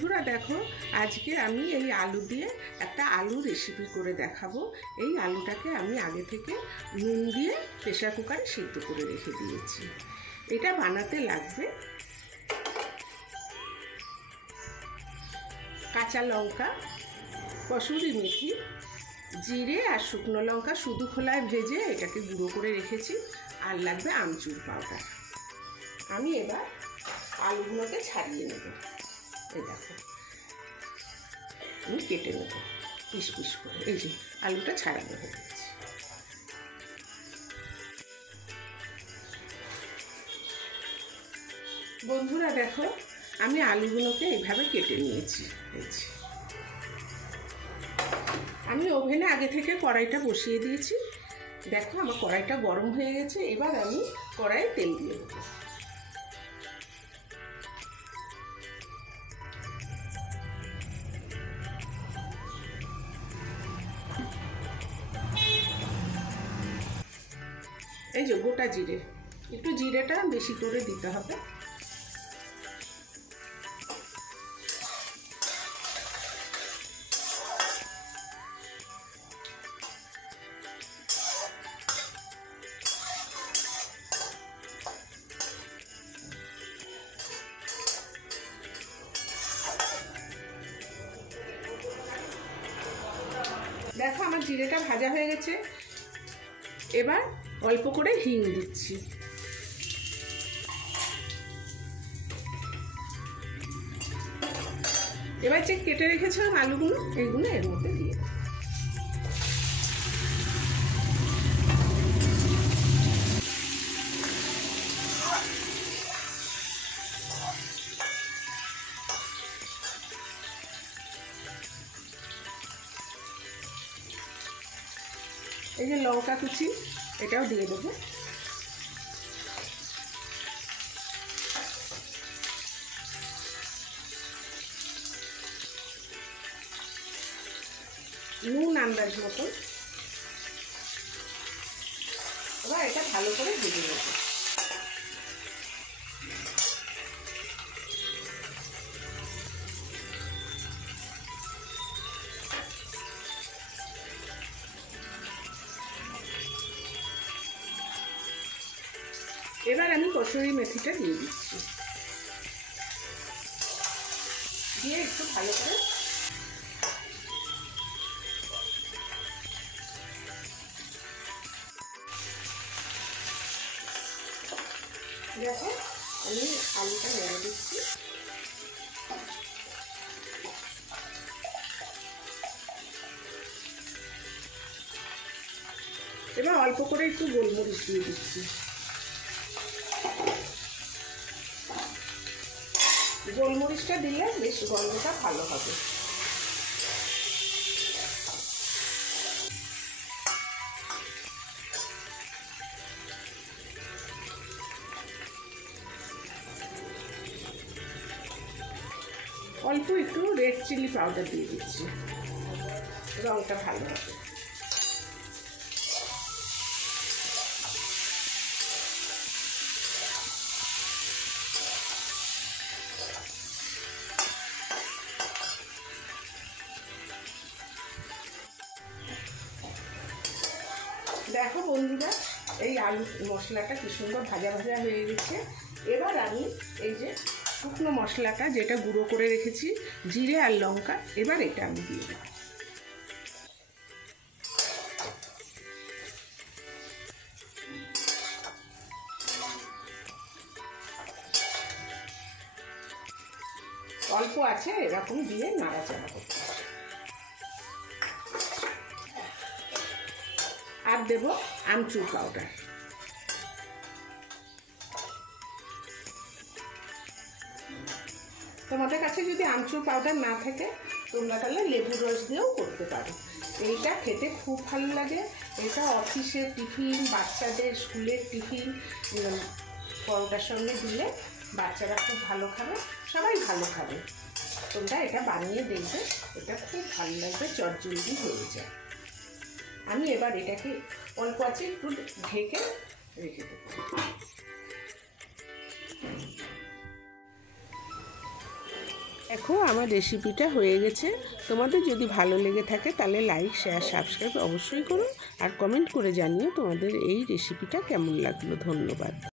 বন্ধুরা দেখো, আজকে আমি এই আলু দিয়ে একটা আলু রেসিপি করে দেখাবো। এই আলুটাকে আমি আগে থেকে নুন দিয়ে প্রেসার কুকারে সিদ্ধ করে রেখে দিয়েছি। এটা বানাতে লাগবে কাঁচা লঙ্কা, কসুরি মেথি, জিরে আর শুকনো লঙ্কা শুধু খোলায় ভেজে এটাকে গুঁড়ো করে রেখেছি, আর লাগবে আমচুর পাউডার। আমি এবার আলুগুলোকে ছাড়িয়ে নেব। এই দেখো, আমি কেটে নেব পিস পিস করে। এই যে আলুটা ছাড়ানো হয়ে গেছে। বন্ধুরা দেখো, আমি আলুগুলোকে এইভাবে কেটে নিয়েছি। আমি ওভেনে আগে থেকে কড়াইটা বসিয়ে দিয়েছি। দেখো, আমার কড়াইটা গরম হয়ে গেছে। এবার আমি কড়াইয়ে তেল দিয়ে দেবো। এই যে গোটা জিরে, একটু জিরেটা বেশি করে দিতে হবে। দেখো, আমার জিরেটা ভাজা হয়ে গেছে। এবার অল্প করে হিং দিচ্ছি। এবার যে কেটে রেখেছিলাম আলুগুলো, এইগুলো এর মধ্যে দিয়ে দেবো। এই যে লঙ্কা কুচি, এটাও দিয়ে দেবো। নুন আন্দাজ মতো। এবার এটা ভালো করে ভেজে নেব। এবার আমি কসুরি মেথিটা দিয়ে দিচ্ছি, দিয়ে একটু ভালো করে দেখো, আমি আলুটা নেড়ে দিচ্ছি। এবার অল্প করে একটু গোলমরিচ দিয়ে দিচ্ছি। গোলমরিচটা দিলে বেশ গন্ধটা ভালো হবে। অল্প একটু রেড চিলি পাউডার দিয়ে দিচ্ছি, রঙটা ভালো হবে। দেখো বন্ধুরা, এই আলু মশলাটা কি সুন্দর ভাজা ভাজা হয়ে গেছে। এবার আমি এই যে শুকনো মশলাটা যেটা গুঁড়ো করে রেখেছি, জিরে আর লঙ্কা, এবার এটা আমি দিয়ে দেব। অল্প আছে, এরকম দিয়ে নাড়াচাড়া করতে হবে। আর দেব আমচুর পাউডার। তোমাদের কাছে যদি আমচুর পাউডার না থাকে, তোমরা তাহলে লেবুর রস দিয়েও করতে পারো। এইটা খেতে খুব ভালো লাগে। এটা অফিসের টিফিন, বাচ্চাদের স্কুলের টিফিন, পরোটার সঙ্গে দিলে বাচ্চারা খুব ভালো খাবে, সবাই ভালো খাবে। তোমরা এটা বানিয়ে দেখবে, এটা খুব ভালো লাগবে, চটজলদি হয়ে যায়। আমি এবার এটাকে অল্প আছে একটু ঢেকে রেখে দেবো। দেখো আমার রেসিপিটা হয়ে গেছে। তোমাদের যদি ভালো লেগে থাকে তাহলে লাইক, শেয়ার, সাবস্ক্রাইব অবশ্যই করো, আর কমেন্ট করে জানিও তোমাদের এই রেসিপিটা কেমন লাগলো। ধন্যবাদ।